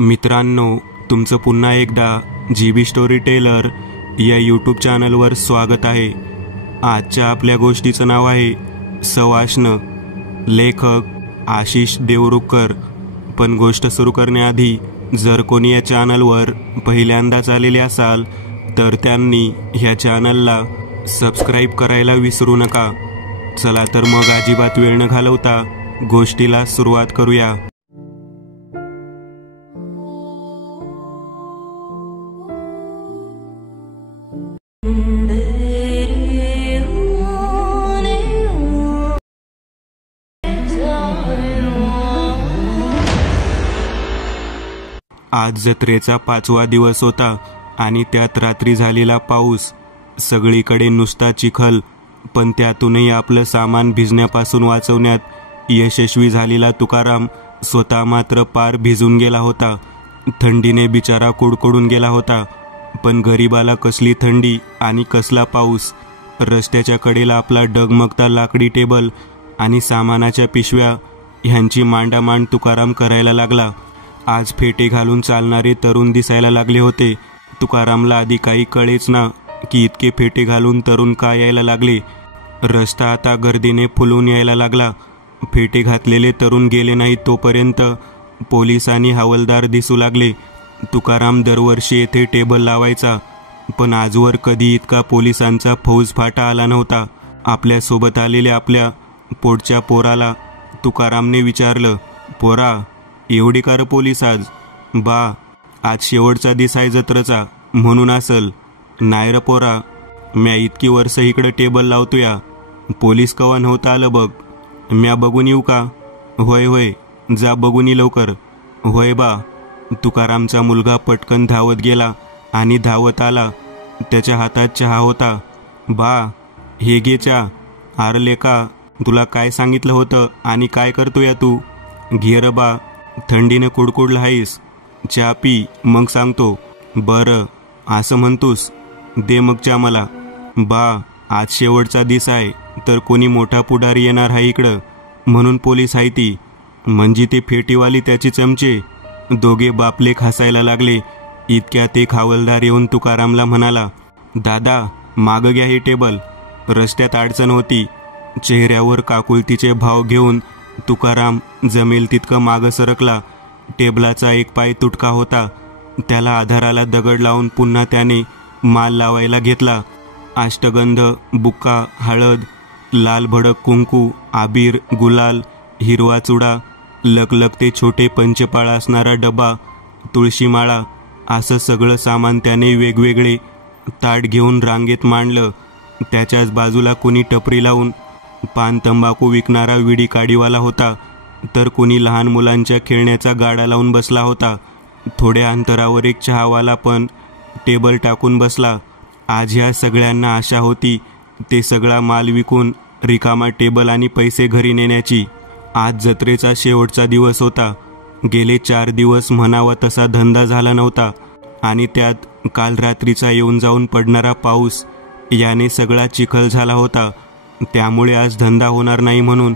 मित्रांनो, तुमचं पुन्हा एकदा GB स्टोरी टेलर या यूट्यूब चॅनलवर स्वागत आहे। आजच्या आपल्या गोष्टीचं नाव आहे सवाष्ण, लेखक आशिष देवरुखकर। पण गोष्ट सुरू करण्याआधी जर कोणी या चॅनलवर पहिल्यांदाच आलेले असाल तर त्यांनी ह्या चॅनलला सबस्क्राईब करायला विसरू नका। चला तर मग अजिबात वेळ न घालवता गोष्टीला सुरुवात करूया। आज जत्रेचा 5वा दिवस होता आणि त्यात रात्री झालेला पाऊस। सगळीकडे नुसता चिखल, पण त्यातूनही आपलं सामान भिजण्यापासून वाचवण्यात यशस्वी झालेला तुकाराम स्वतः मात्र पार भिजून गेला होता। थंडीने बिचारा कुडकुडून गेला होता। पण गरीबाला कसली थंडी आणि कसला पाऊस। रस्त्याच्या कडेला आपला डगमगता लाकडी टेबल आणि सामानाच्या पिशव्या ह्यांची मांडामांड तुकाराम करायला लागला। आज फेटे घालून चालणारे तरुण दिसायला लागले होते। तुकारामला आधी काही कळेच ना की इतके फेटे घालून तरुण का यायला लागले। रस्ता आता गर्दीने फुलून यायला लागला। फेटे घातलेले तरुण गेले नाही तोपर्यंत पोलीस आणि हवालदार दिसू लागले। तुकाराम दरवर्षी येथे टेबल लावायचा, पण आजवर कधी इतका पोलिसांचा फौजफाटा आला नव्हता। आपल्या सोबत आलेल्या आपल्या पोटच्या पोराला तुकारामने विचारलं, पोरा, एवढी कार पोलीस आज? बा, आज शेवटचा दिस आहे जत्रेचा म्हणून असल। नाही र पोरा, म्या इतकी वर्ष इकडं टेबल लावतोया, पोलीस कवा नव्हता आलं बघ। म्या बघून येऊ का? होय होय, जा बघून ये लवकर। होय बा। तुकारामचा मुलगा पटकन धावत गेला आणि धावत आला। त्याच्या हातात चहा होता। बा, हे घे चहा। अरे लेका, तुला काय सांगितलं होतं आणि काय करतोय तू? घे र बा, थंडीने कुडकुडला आहेस, चहा पी मग सांगतो। बरं, असं म्हणतोस, दे मग चहा मला। बा, आज शेवटचा दिस आहे तर कोणी मोठा पुढारी येणार आहे इकडं, म्हणून पोलीस आहे ती, म्हणजे ते फेटीवाली त्याची चमचे। दोघे बापलेक हसायला लागले। इतक्यात एक हवालदार येऊन तुकारामला म्हणाला, दादा, माग घ्या हे टेबल, रस्त्यात अडचण होती। चेहऱ्यावर काकुलतीचे भाव घेऊन तुकाराम जमेल तितकं माग सरकला। टेबलाचा एक पाय तुटका होता, त्याला आधाराला दगड लावून पुन्हा त्याने माल लावायला घेतला। अष्टगंध, बुक्का, हळद, लाल भडक कुंकू, आबीर, गुलाल, हिरवा चुडा, लकलकते छोटे पंचपाळ असणारा डबा, तुळशीमाळा, असं सगळं सामान त्याने वेगवेगळे ताट घेऊन रांगेत मांडलं। त्याच्याच बाजूला कोणी टपरी लावून पान तंबाखू विकणारा विडी काडीवाला होता, तर कोणी लहान मुलांच्या खेळण्याचा गाडा लावून बसला होता। थोड्या अंतरावर एक चहावाला पण टेबल टाकून बसला। आज ह्या सगळ्यांना आशा होती ते सगळा माल विकून रिकामा टेबल आणि पैसे घरी नेण्याची। आज जत्रेचा शेवटचा दिवस होता। गेले 4 दिवस म्हणावा तसा धंदा झाला नव्हता आणि त्यात काल रात्रीचा येऊन जाऊन पडणारा पाऊस याने सगळा चिखल झाला होता। त्यामुळे आज धंदा होणार नाही म्हणून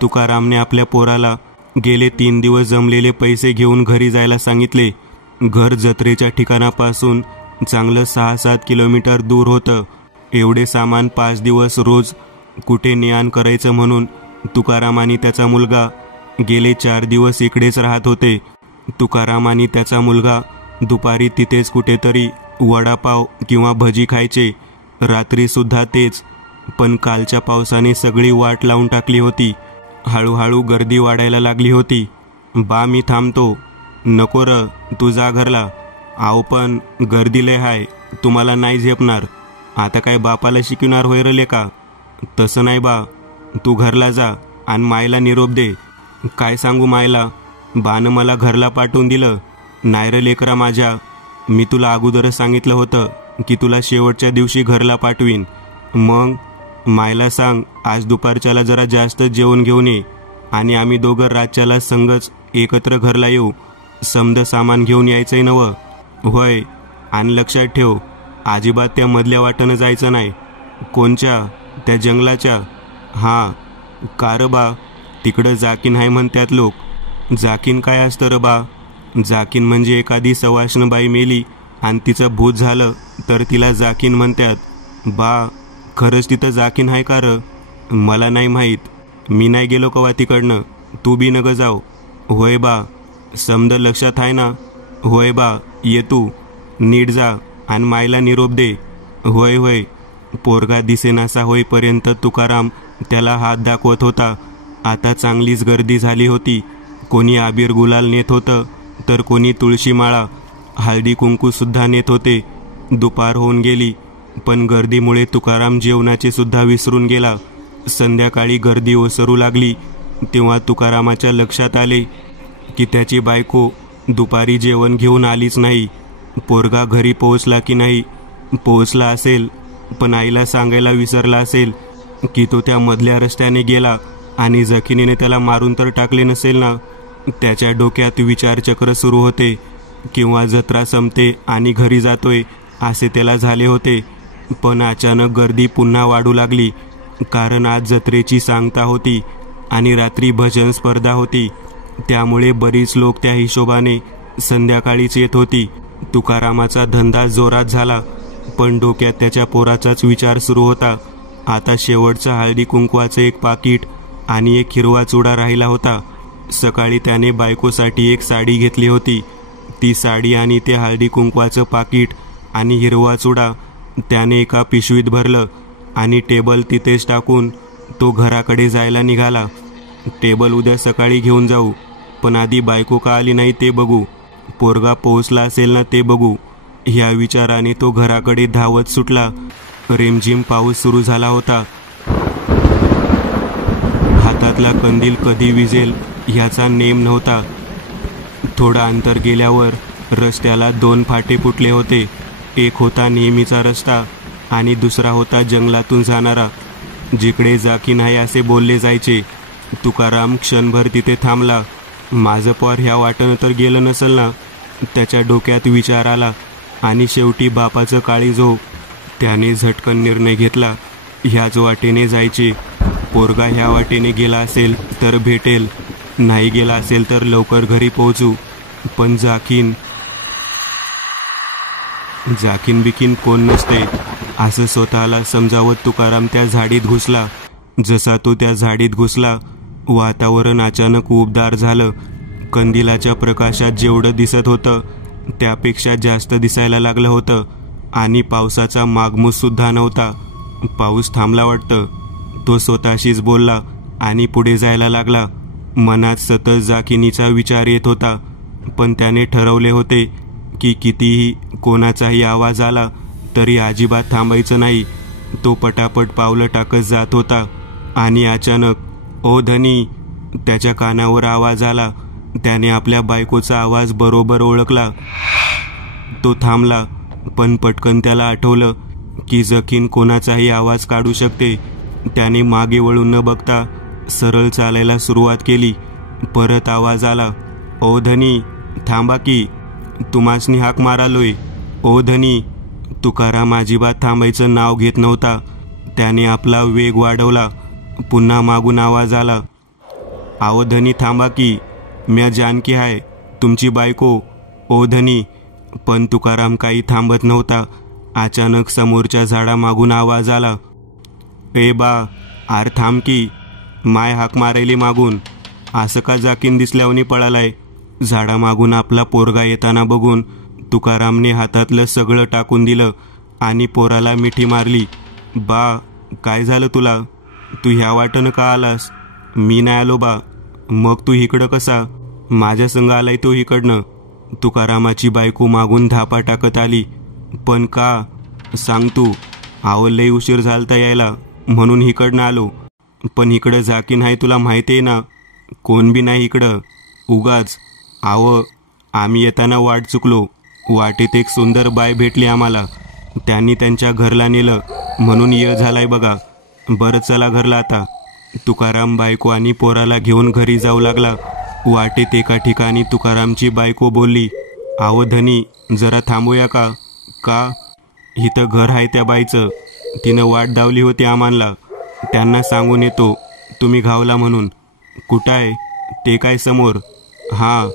तुकारामने आपल्या पोराला गेले 3 दिवस जमलेले पैसे घेऊन घरी जायला सांगितले। घर जत्रेच्या ठिकाणापासून चांगलं 6-7 किलोमीटर दूर होतं। एवढे सामान 5 दिवस रोज कुठे ने-आण करायचं म्हणून तुकाराम आणि त्याचा मुलगा गेले 4 दिवस इकडेच राहत होते। तुकाराम आणि त्याचा मुलगा दुपारी तिथेच कुठेतरी वडापाव किंवा भजी खायचे, रात्री सुद्धा तेच। पण कालच्या पावसाने सगळी वाट लावून टाकली होती। हळूहळू गर्दी वाढायला लागली होती। बा, मी थांबतो। नको र, तू जा घरला। आहो पण गर्दी लय हाय, तुम्हाला नाही झेपणार। आता काय बापाला शिकवणार होय रले का? तसं नाही बा, तू घरला जा आणि मायला निरोप दे। काय सांगू मायला? बानं मला घरला पाठवून दिलं। नाही र लेकरा माझ्या, मी तुला अगोदरच सांगितलं होतं की तुला शेवटच्या दिवशी घरला पाठवीन। मग मायला सांग आज दुपारच्याला जरा जास्त जेवण घेऊन ये आणि आम्ही दोघं रातच्याला संगच एकत्र घरला येऊ। समद सामान घेऊन यायचंय नवं? होय, आणि लक्षात ठेव, अजिबात त्या मधल्या वाटेनं जायचं नाही। कोणच्या? त्या जंगलाच्या? हां। का र बा, तिकडं जाकीन आहे म्हणतात लोक। जाकीन काय असतं र बा? जाकीन म्हणजे एखादी सवाष्णबाई मेली आणि तिचं भूत झालं तर तिला जाकीन म्हणतात. बा, खरंच तिथं जाकीन आहे का र? मला नाही माहीत, मी नाही गेलो कवा तिकडनं, तू बी नग जाऊ. होय बा, समद लक्षात आहे ना? होय बा, ये तू, नीट जा आणि मायला निरोप दे. होय होय. पोरगा दिसेनासा होईपर्यंत तुकाराम त्याला हात दाखवत होता. आता चांगलीच गर्दी झाली होती. कोणी आबीर गुलाल नेत होतं तर कोणी तुळशी माळा, हळदी कुंकूसुद्धा नेत होते. दुपार होऊन गेली, पण गर्दीमुळे तुकाराम जेवणाचे सुद्धा विसरून गेला. संध्याकाळी गर्दी ओसरू लागली तेव्हा तुकारामाच्या लक्षात आले की त्याची बायको दुपारी जेवण घेऊन आलीच नाही. पोरगा घरी पोहोचला की नाही? पोहोचला असेल, पण आईला सांगायला विसरला असेल की तो त्या मधल्या रस्त्याने गेला आणि जखिनीने त्याला मारून तर टाकले नसेल ना. त्याच्या डोक्यात विचारचक्र सुरू होते. किंवा जत्रा संपते आणि घरी जातोय असे त्याला झाले होते. पण अचानक गर्दी पुन्हा वाढू लागली, कारण आज जत्रेची सांगता होती आणि रात्री भजन स्पर्धा होती. त्यामुळे बरीच लोक त्या हिशोबाने संध्याकाळीच येत होती. तुकारामाचा धंदा जोरात झाला, पण डोक्यात त्याच्या पोराचाच विचार सुरू होता. आता शेवटचा हळदी कुंकवाचं एक पाकिट आणि एक हिरवा चुडा राहिला होता. सकाळी त्याने बायकोसाठी एक साडी घेतली होती. ती साडी आणि ते हळदी कुंकवाचं पाकिट आणि हिरवा चुडा त्याने एका पिशवीत भरलं आणि टेबल तिथेच टाकून तो घराकडे जायला निघाला. टेबल उद्या सकाळी घेऊन जाऊ, पण आधी बायको का आली नाही ते बघू, पोरगा पोहोचला असेल ना ते बघू, ह्या विचाराने तो घराकडे धावत सुटला. रिमझिम पाऊस सुरू झाला होता. हातातला कंदील कधी विझेल ह्याचा नेम नव्हता. थोडं अंतर गेल्यावर रस्त्याला 2 फाटे फुटले होते. एक होता नेहमीचा रस्ता आणि दुसरा होता जंगलातून जाणारा, जिकडे जाकीन आहे असे बोलले जायचे. तुकाराम क्षणभर तिथे थांबला. माझं पोर ह्या वाटेनं तर गेलं नसेल ना, त्याच्या डोक्यात विचार आला. आणि शेवटी बापाचं काळीज हो. त्याने झटकन निर्णय घेतला, ह्याच वाटेने जायचे. पोरगा ह्या वाटेने गेला असेल तर भेटेल, नाही गेला असेल तर लवकर घरी पोहोचू. पण जाकीन बिकीन कोण नसते असं स्वतःला समजावत तुकाराम त्या झाडीत घुसला. जसा तो त्या झाडीत घुसला, वातावरण अचानक उबदार झालं. कंदिलाच्या प्रकाशात जेवढं दिसत होतं त्यापेक्षा जास्त दिसायला लागलं होतं. आणि पावसाचा मागमूस सुद्धा नव्हता. पाऊस थांबला वाटतं, तो स्वतःशीच बोलला आणि पुढे जायला लागला. मनात सतत जाकिनीचा विचार येत होता, पण त्याने ठरवले होते की कितीही कोणाचाही आवाज आला तरी अजिबात थांबायचं नाही. तो पटापट पावलं टाकत जात होता आणि अचानक, ओ धनी, त्याच्या कानावर आवाज आला. त्याने आपल्या बायकोचा आवाज बरोबर ओळखला. तो थांबला, पण पटकन त्याला आठवलं की जखीन कोणाचाही आवाज काढू शकते. त्याने मागे वळून न बघता सरळ चालायला सुरुवात केली. परत आवाज आला, ओ धनी, थांबा की, तुम्हासनी हाक मारालोय, ओ धनी. तुकाराम अजिबात थांबायचं नाव घेत नव्हता. त्याने आपला वेग वाढवला. पुन्हा मागून आवाज आला, आओ धनी, थांबा की, म्या जानकी आहे, तुमची बायको, ओ धनी. पण तुकाराम काही थांबत नव्हता. अचानक समोरच्या झाडामागून आवाज आला, ए बा, आर थांब की, माय हाक मारायली मागून. असं का जाकीन दिसल्यावनी पळालाय? झाडामागून आपला पोरगा येताना बघून तुकारामने हातातलं सगळं टाकून दिलं आणि पोराला मिठी मारली. बा, काय झालं तुला? तू ह्या वाटेनं का आलास? मी नाही आलो बा. मग तू इकडं कसा? माझ्या संग आलाय तो इकडनं. तुकारामाची बायको मागून धापा टाकत आली. पण का? सांग तू. आव, लय उशीर झालता यायला म्हणून इकडनं आलो. पण इकडं जाकीन आहे तुला माहिती आहे ना? कोण बी नाही इकडं, उगाच. आव, आम्ही येताना वाट चुकलो. वाटेत एक सुंदर बाय भेटली आम्हाला. त्यांनी त्यांच्या घरला नेलं म्हणून ये झालाय बघा. बरं, चला घरला आता. तुकाराम बायको आणि पोराला घेऊन घरी जाऊ लागला. वाटेत एका ठिकाणी तुकारामची बायको बोलली, आव धनी, जरा थांबूया का? का? इथं घर आहे त्या बाईचं. तिनं वाट दावली होती आम्हाला. त्यांना सांगून येतो तुम्ही घावला म्हणून. कुठं आहे ते? काय समोर? हां,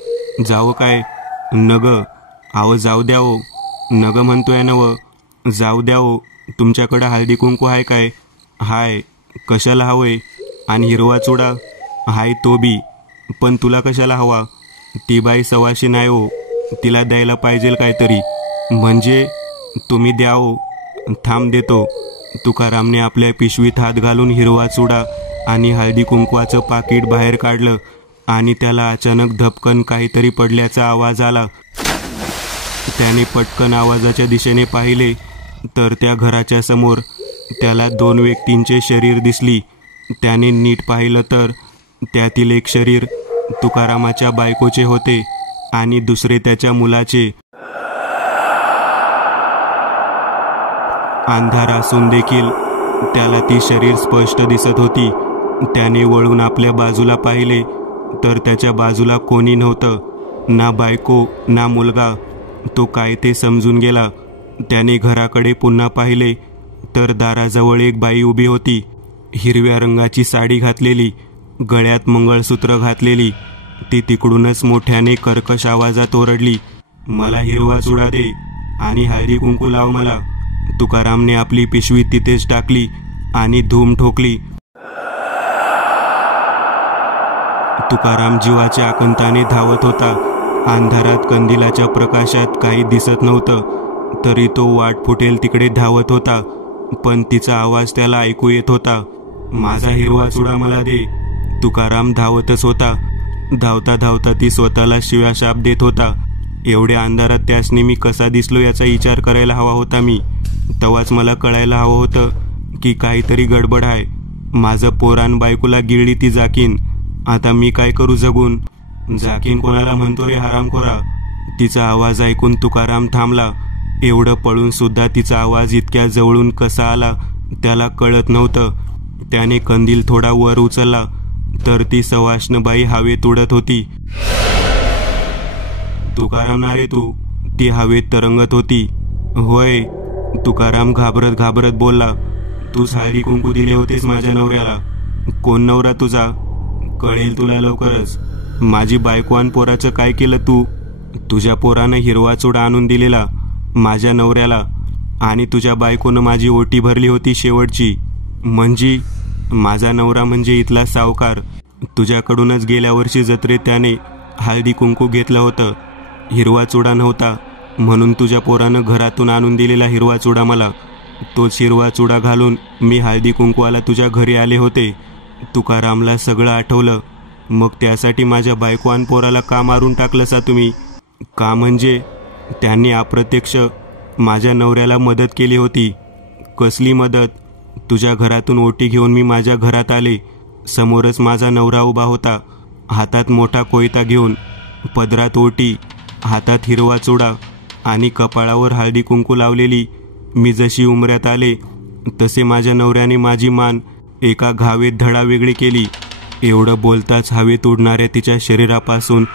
जावं काय? नग, आहो जाऊ द्या हो. नग म्हणतोय नव, जाऊ द्या हो. तुमच्याकडं हळदी कुंकू आहे काय? हाय. कशाला हवंय? आणि हिरवा चुडा हाय तो बी. पण तुला कशाला हवा? ती बाई सवाशी नाही हो, तिला द्यायला पाहिजेल काहीतरी. म्हणजे तुम्ही द्या हो. थांब देतो. तुकारामने आपल्या पिशवीत हात घालून हिरवा चुडा आणि हळदी कुंकवाचं पाकिट बाहेर काढलं आणि त्याला अचानक धपकन काहीतरी पडल्याचा आवाज आला. त्याने पटकन आवाजाच्या दिशेने पाहिले तर त्या घराच्या समोर त्याला 2 व्यक्तींचे शरीर दिसली. त्याने नीट पाहिलं तर त्यातील एक शरीर तुकारामाच्या बायकोचे होते आणि दुसरे त्याच्या मुलाचे. अंधार असून देखील त्याला ती शरीर स्पष्ट दिसत होती. त्याने वळून आपल्या बाजूला पाहिले तर त्याच्या बाजूला कोणी नव्हतं, ना बायको ना मुलगा. तो काय ते समजून गेला. त्याने घराकडे पुन्हा पाहिले तर दाराजवळ एक बाई उभी होती. हिरव्या रंगाची साडी घातलेली, गळ्यात मंगळसूत्र घातलेली. ती तिकडूनच मोठ्याने कर्कश आवाजात ओरडली, मला हिरवा चुडा दे आणि हळदी कुंकू लाव मला. तुकारामने आपली पिशवी तिथेच टाकली आणि धूम ठोकली. तुकाराम जीवाच्या आकांताने धावत होता. अंधारात कंदिलाच्या प्रकाशात काही दिसत नव्हतं, तरी तो वाट फुटेल तिकडे धावत होता. पण तिचा आवाज त्याला ऐकू येत होता, माझा हिरवा चुडा मला दे. तुकाराम धावतच होता. धावता धावता ती स्वतःला शिव्याशाप देत होता. एवढ्या अंधारात त्यासनी मी कसा दिसलो याचा विचार करायला हवा होता मी. तेव्हाच मला कळायला हवं होतं की काहीतरी गडबड आहे. माझं पोरान बायकोला गिळली ती जाकीन. आता मी काय करू जगून? जाकीन कोणाला म्हणतो रे हरामखोरा? तिचा आवाज ऐकून तुकाराम थांबला. एवढं पळून सुद्धा तिचा आवाज इतक्या जवळून कसा आला त्याला कळत नव्हतं. त्याने कंदील थोडा वर उचलला तर ती सवाष्णबाई हवेत उडत होती. तुकाराम ना रे तू? ती हवेत तरंगत होती. होय. तुकाराम घाबरत घाबरत बोलला, तूच हळदी कुंकू दिले होतेस माझ्या नवऱ्याला. कोण नवरा तुझा? कळेल तुला लवकरच. माझी बायको आणि पोराचं काय केलं तू? तुझ्या पोरानं हिरवा चुडा आणून दिलेला माझ्या नवऱ्याला आणि तुझ्या बायकोनं माझी ओटी भरली होती शेवटची. म्हणजे माझा नवरा म्हणजे इथला सावकार. तुझ्याकडूनच गेल्या वर्षी जत्रेत त्याने हळदी कुंकू घेतलं होतं. हिरवा चुडा नव्हता म्हणून तुझ्या पोरानं घरातून आणून दिलेला हिरवा चुडा मला. तोच हिरवा चुडा घालून मी हळदी कुंकवाला तुझ्या घरी आले होते. तुकारामला सगळं आठवलं. मग त्यासाठी माझ्या बायको आणि पोराला का मारून टाकलं सा तुम्ही? का म्हणजे त्यांनी अप्रत्यक्ष माझ्या नवऱ्याला मदत केली होती. कसली मदत? तुझ्या घरातून ओटी घेऊन मी माझ्या घरात आले. समोरच माझा नवरा उभा होता, हातात मोठा कोयता घेऊन, पदरात ओटी, हातात हिरवा चुडा आणि कपाळावर हळदी कुंकू लावलेली. मी जशी उमऱ्यात आले तसे माझ्या नवऱ्याने माझी मान एका घावेत धडावेगळी केली. एवढं बोलताच हवेत उडणाऱ्या तिच्या शरीरापासून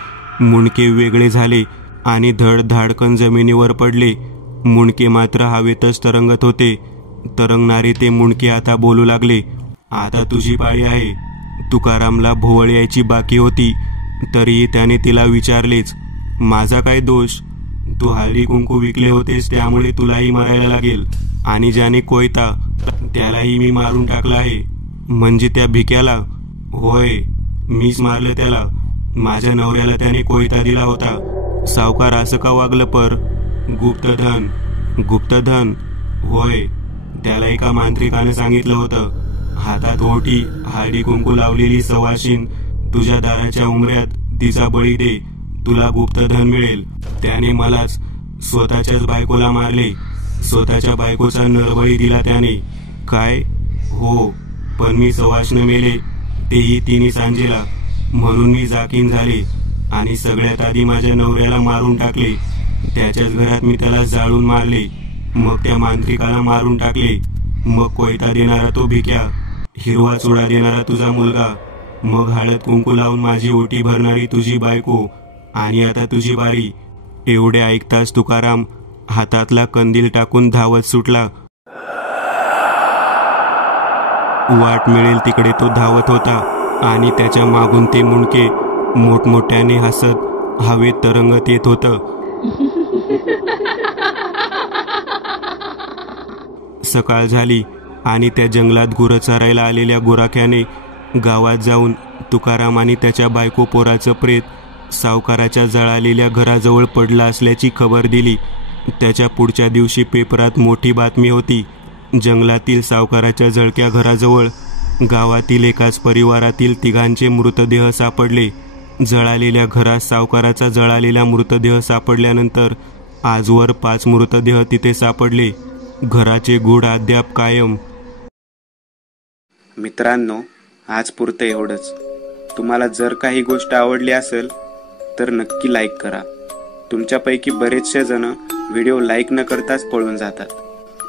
मुंडके वेगळे झाले आणि धड धाडकन जमिनीवर पडले. मुंडके मात्र हवेतच तरंगत होते. तरंगणारे ते मुंडके आता बोलू लागले, आता तुझी पाळी आहे. तुकारामला भोवळ यायची बाकी होती, तरीही त्याने तिला विचारलेच, माझा काय दोष? तू हळदी कुंकू विकले होतेस त्यामुळे तुलाही मरायला लागेल. आणि ज्याने कोयता त्यालाही मी मारून टाकला आहे. म्हणजे त्या भिक्याला? होय, मीच मारलं त्याला. माझ्या नवऱ्याला त्याने कोयता दिला होता. सावकार असं का वागलं पर? गुप्तधन. गुप्तधन? होय, त्याला एका मांत्रिकाने सांगितलं होतं, हातात ओटी हळदी कुंकू लावलेली सवाशीन तुझ्या दाराच्या उमऱ्यात तिचा बळी दे, तुला गुप्तधन मिळेल. त्याने मलाच स्वतःच्याच बायकोला मारले. स्वतःच्या बायकोचा नरबळी दिला त्याने. काय? हो, पण मी सवाष्ण मेले तेही तिने सांजेला. म्हणून मी जाकीन झाले आणि सगळ्यात आधी माझ्या नवऱ्याला मारून टाकले. त्याच्याच घरात मी त्याला जाळून मारले. मग त्या मांत्रिकाला मारून टाकले. मग कोयता देणारा तो भिक्या, हिरवा चुडा देणारा तुझा मुलगा, मग हळद कुंकू लावून माझी ओटी भरणारी तुझी बायको, आणि आता तुझी बारी. एवढे ऐकताच तुकाराम हातातला कंदील टाकून धावत सुटला. वाट मिळेल तिकडे तो धावत होता आणि त्याच्या मागून ते मुंडके मोठमोठ्याने हसत हवेत तरंगत येत होतं. सकाळ झाली आणि त्या जंगलात गुरं चरायला आलेल्या गुराख्याने गावात जाऊन तुकाराम आणि त्याच्या बायको पोराचं प्रेत सावकाराच्या जळालेल्या घराजवळ पडलं असल्याची खबर दिली. त्याच्या पुढच्या दिवशी पेपरात मोठी बातमी होती. जंगलातील सावकाराच्या जळक्या घराजवळ गावातील एकाच परिवारातील 3 मृतदेह सापडले. जळालेल्या घरात सावकाराचा जळालेला मृतदेह सापडल्यानंतर आजवर 5 मृतदेह तिथे सापडले. घराचे गूढ अद्याप कायम. मित्रांनो, आज पुरतं एवढंच. तुम्हाला जर काही गोष्ट आवडली असेल तर नक्की लाईक करा. तुमच्यापैकी बरेचसे जण व्हिडिओ लाईक न करताच पळून जातात,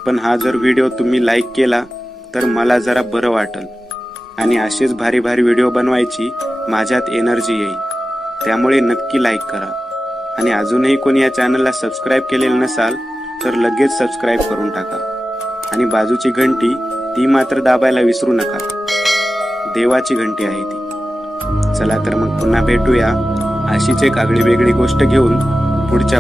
पण हा जर व्हिडिओ तुम्ही लाईक केला तर मला जरा बरं वाटेल आणि असेच भारी भारी व्हिडिओ बनवायची माझ्यात एनर्जी येईल. त्यामुळे नक्की लाईक करा. आणि अजूनही कोणी या चॅनलला सबस्क्राईब केलेलं नसाल तर लगेच सबस्क्राईब करून टाका. आणि बाजूची घंटी ती मात्र दाबायला विसरू नका. देवाची घंटी आहे ती. चला तर मग पुन्हा भेटूया अशीच एक आगळी वेगळी गोष्ट घेऊन पुढच्या